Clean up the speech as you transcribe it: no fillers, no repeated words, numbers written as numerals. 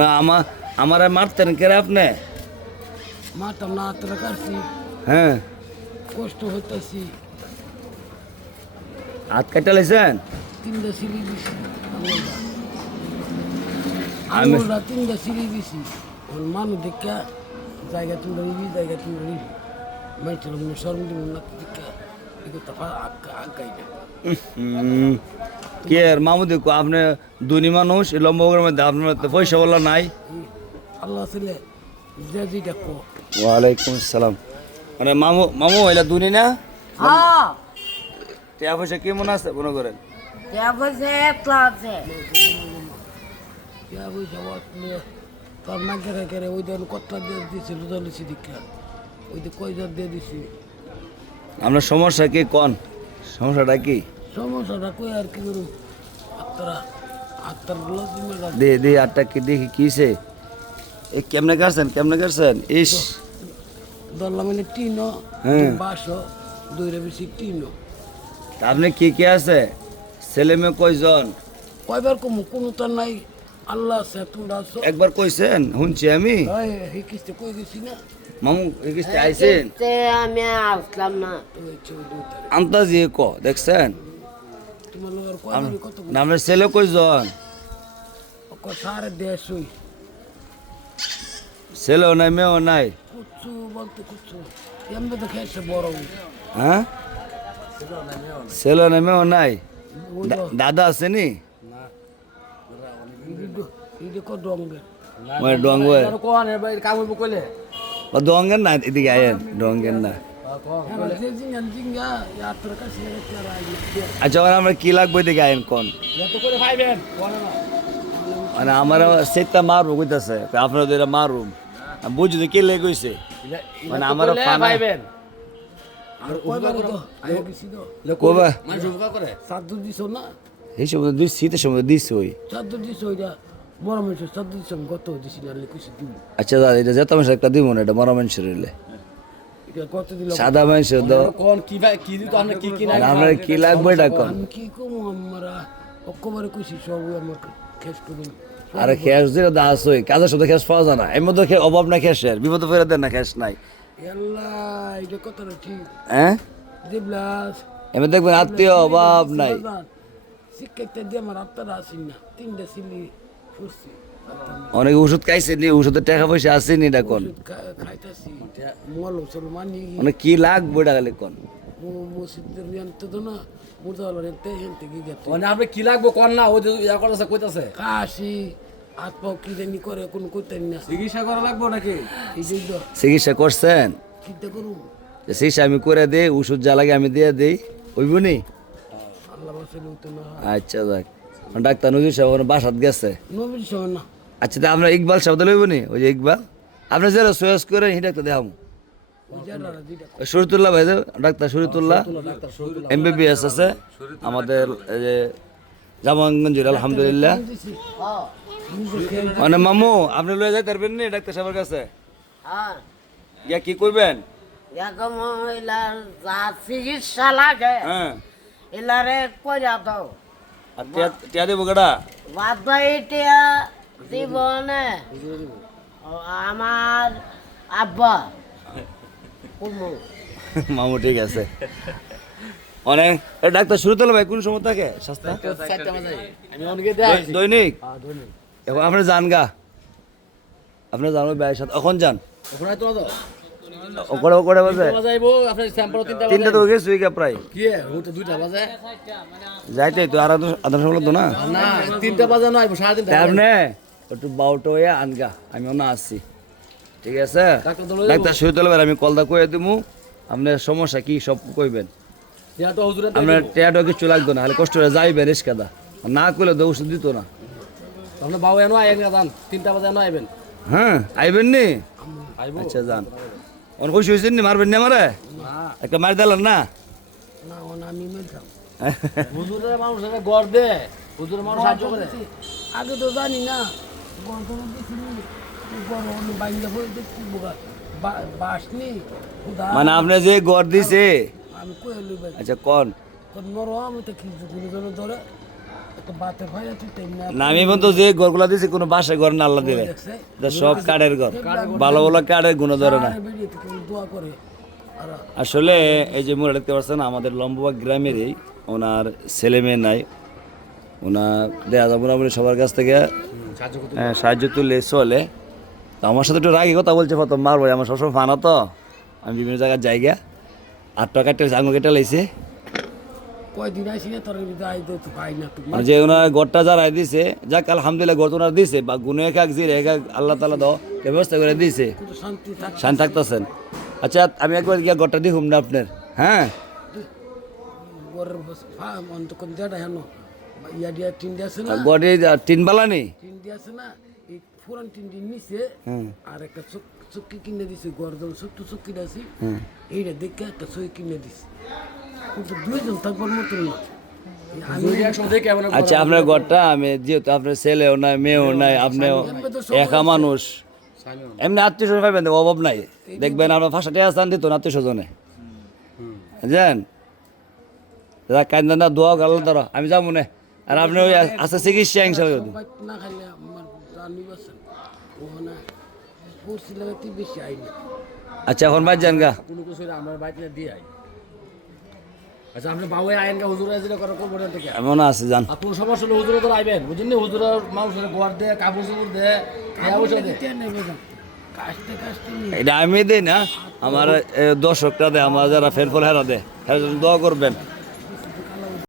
আমার আমার মারতেন কে আপনি? মারতাম না, হাতটা কাটছি, হ্যাঁ, কষ্ট হইতেছি। হাত কাটা লাইছেন? তিনটা সিঁড়ি দিছি, আমি আঙুলটা তিনটা সিঁড়ি দিছি। মানুষ দেখা জায়গা তুলে নিবি, জায়গা তুলে নিবি, মাইছিল মনে শরম দিব না দেখা এগুলো আগাই না। কে আর মামু দেখো আপনি দুনি মানুষ এই লম্বা করে মধ্যে আপনার তো পয়সা বলা নাই। আল্লাহ ছেলে যে যেটা কো। ওয়ালাইকুম আসসালাম। মানে মামু মামু হইলা দুনি না? হ্যাঁ, টাকা পয়সা কেমন আছে মনে করেন? বলছে একলা আছে। ইয়া বইসা ওয়াটলে তোর না কেড়ে কেড়ে ওই দিন কতটা দিয়ে দিছি লুদালিছি দীক্ষা, ওই দিন কয়দার দিয়ে দিছি। আপনার সমস্যা কি কোন? সমস্যাটা কি? সমস্যাটা কই আর কি করুন, আত্মার লজিমেটা দে দে আটটা কি দেখি কিছে? এ কেমনে কাটছেন ইস ধরলাম মানে টিনও হ্যাঁ। বাসও দইরে বেশি টিনও। তা আপনি কি কি আছে? ছেলে মেয়ে কয়জন? কয়বার কমু কোনো তো নাই, আল্লাহ আছে তোমরা আছো। একবার কইছেন শুনছি আমি। এই কিস্তে কই গেছি না, মামু এগিয়ে আইছেন তে আমি আসলাম না। ওই ছবি দুই তারিখ আন্তাজি ক দেখছেন? তোমার লোকের কয়বারই কত নামের ছেলে কয়জন? সাড়ে দেশ হই ছেলেও নাই মেয়েও নাই? কুচ্ছু বলতে কুচ্ছু এমনি তো খেয়েছে বড় হ্যাঁ, ছেলে নাই মেয়েও নাই? ওই দাদা আছে নি? কত ডঙ্গের মানে ডঙ্গের কোন কাম হইব কইলে ও ডঙ্গের না এদিকে আয়েন ডঙ্গের না। যে জিঙ্গা আত্মার কাছে আচ্ছা ওরা আমরা কি লাগবে এদিকে আয়েন কোন? এত করে পাইবেন বলে না মানে আমার সেটটা মারবো কইতাছে আপনারা এটা মারুম আমি বুঝি তো কে লেগে গেছে মানে আমার পাইবেন আর কয়বার তো আগে গেছি তো কবা মানুষ উপকার করে সাদ্দু দিছ না, এই সময় দুই শীতের সময় দিস ওই। সাদ্দু দিছ ওইটা বড় মানুষের সাদ্দু দিছ আমি কত দিছি না লিখেছি দিব আচ্ছা দাদা এটা যেত মানুষ একটা দিব না এটা মরা মানুষের হইলে এটা কত দিল সাদা মানুষের দাও কোন কি ভাই কি দিত আমরা কি কি না আমরা কি লাগবে এটা কোন? আমি কি কমু আমরা অক্টোবরে কইছি সব আমার খেস করুন। আরে খেস দিলে দা আসই কাজের সাথে খেস পাওয়া যায় না এর মধ্যে অভাব না খেসের বিপদ ফেরে দেন না খেস নাই। আল্লাহ এটা কথাটা ঠিক হ্যাঁ দেবলাস এমনি দেখবেন আত্মীয় অভাব নাই। শিক্ষাতে দিয়ে আমার আত্মারা আসেন না, তিনটা সিলি ফুসছি অনেক ওষুধ খাইছে নি ওষুধের টাকা পয়সা আছে নি এটা কোন? খাইতেছি মল মুসলমানি মানে কি লাগবে এটা খালি কোন? মসজিদের জানতে তো না মুরদাওয়ালা রেতে হেনতে গিয়ে গেত মানে আপনি কি লাগবো কোন না ও যে ইয়া করতেছে কইতাছে কাশি হাত পাও কি জানি করে কোনো করতেন না চিকিৎসা করা লাগবো নাকি এই যে তো চিকিৎসা করছেন? চিন্তা করুন যে চিকিৎসা আমি করে দিই ওষুধ যা লাগে আমি দিয়ে দিই ওইব নি? আল্লাহ বাসলে হতো না আচ্ছা যাক ডাক্তার নজরুল সাহেব ওখানে বাসাত গেছে। নবীর সময় না আচ্ছা তা আপনার ইকবাল সাহেব লইব নি? ওই যে ইকবাল আপনি যারা সোয়াস করে হি ডাক্তার দেখাম ওই জানারা দুইটা শরীতুল্লাহ ভাই ডাক্তার শরীতুল্লাহ এমবিবিএস আছে আমাদের এই যে জামানগঞ্জের আলহামদুলিল্লাহ। দিছি হ্যাঁ, মানে মামু আপনি লয়ে যাইতে পারবেন নি ডাক্তার সাহেবের কাছে হ্যাঁ, গিয়া কি করবেন? এরকম মহিলার যা চিকিৎসা লাগে হ্যাঁ এলারে কইরা দাও। আর টিয়া দেবো কেডা? বাদ বাকিটা দিব না ও আমার আব্বা কুমু। মামু ঠিক আছে অনেক এ ডাক্তার শুরুতুল্লাহ ভাই কোন সময় থাকে সস্তা আমি অনেকে দেয় দৈনিক? এখন আপনি যান গা আপনি যান ওই ভাইয়ের সাথে এখন যান ওখানে তো ওকড়ে ওকড়ে বাজে বাজাইবো আপনি স্যাম্পল তিনটা তিনটা তো গেছে উইকা প্রায় কি ওটা দুইটা বাজে যাইতে তো আর আধা সময় লাগতো না না তিনটা বাজে না আইবো সাড়ে তিনটা তাই আপনি একটু বাউটো হয়ে আনগা আমি না আসছি ঠিক আছে ডাক্তার শুরুতুল্লাহ ভাই আমি কলদা কয়ে দিমু আপনার সমস্যা কি সব কইবেন যেটা হুজুরে আপনার টেয়াটো কিছু লাগতো না খালি কষ্ট করে যাইবে রিস্কাদা না করলে তো ওষুধ দিত না। আপনি বাবু এনো আইবেন দান তিনটা বাজে এনো আইবেন হ্যাঁ আইবেন নি? আইবো আচ্ছা যান অন খুশি হয়েছেন নি মারবেন না মারে একটা মার দিলেন না? না আমি মেলতাম হুজুরের মানুষের গড় দে হুজুরের মানুষ সাহায্য করে আগে তো জানি না গন্ধ দিছিলি গরম বাইন্দা হয়ে দেখছি বোকা বাস নেই মানে আপনি যে গড় দিছে আমি কয়ে লই ভাই আচ্ছা কোন নরম তো কি কোনো ধরে তো বাতে ভয় আছে তেমনি না আমি এখন তো যে ঘরগুলা দিছি কোনো বাসায় ঘর না আল্লাহ দিলে এটা সব কাঠের ঘর ভালো ভালো কাঠের গুণ ধরে না বেরিয়ে থেকে দোয়া করে আর আসলে এই যে মোরা দেখতে পাচ্ছেন আমাদের লম্ববাগ গ্রামেরই ওনার ছেলে মেয়ে নাই ওনার দেয়া যাবো না বলে সবার কাছ থেকে সাহায্য তুললে চলে তো আমার সাথে একটু রাগি কথা বলছে প্রথম মার ভাই আমার সবসময় ফানা তো আমি বিভিন্ন জায়গার জায়গা 8 টাকা কেটে আঙুল কেটে লাইছে কয়দিন আসি না তোর যাই তো পাই না তো মানে যে ওনার গড়টা যারাই দিছে যাক আলহামদুলিল্লাহ গড় তো ওনার দিছে বা গুনে এক জিরে এক আল্লাহ তালা দাও ব্যবস্থা করে দিছে কিন্তু শান্তি থাক শান্তি থাকতেছেন আচ্ছা আমি একবার গিয়া গড়টা দিহুম না আপনার হ্যাঁ গরের অন্তকন যেটা হেন ইয়া দিয়া টিন দিয়ে আছে না গড়ে তিন বালা নেই টিন দিয়ে আছে না এই পুরান টিন দিয়ে নিচে হুম আর একটা চুক্কি কিনে দিছে গরদল ছোট্ট চুক্কি আছে হুম এইটা দেখে একটা সই কিনে দিছে কিন্তু দুইজন থাকবার মতন না আমি একসঙ্গে দেখে এমন আচ্ছা আপনার ঘরটা আমি যেহেতু আপনার ছেলেও নাই মেয়েও নাই আপনিও একা মানুষ এমনি আত্মীয় স্বজন পাইবেন দেখো, অভাব নাই দেখবেন আপনার ফাঁসাটে আসান দিত আত্মীয় স্বজনে বুঝলেন কান্দা না দোয়া গেল ধরো আমি যাবো না আর আপনি ওই আছে চিকিৎসা ইনশাল্লাহ বাইক না খাইলে আমার জানি বাসেন ওখানে পড়ছি লাগাতে বেশি আইনি আচ্ছা এখন বাদ যান গা কোনো কিছু আমার বাইরে দিয়ে আই আচ্ছা আপনি বাবু আইন গা হুজুর যেটা করা করবো না থেকে এমন আছে যান আপনার সমস্যা হলে হুজুরে তো আইবেন বুঝলেন হুজুরের মানুষের ঘর দেয় কাপড় চোপড় দেয় খাওয়া বসে দেয় নেবে না কাজতে কাজতে নিয়ে এটা আমি দিই না আমার দর্শকটা দেয় আমার যারা ফের ফল হেরা দেয় হেরা দোয়া করবেন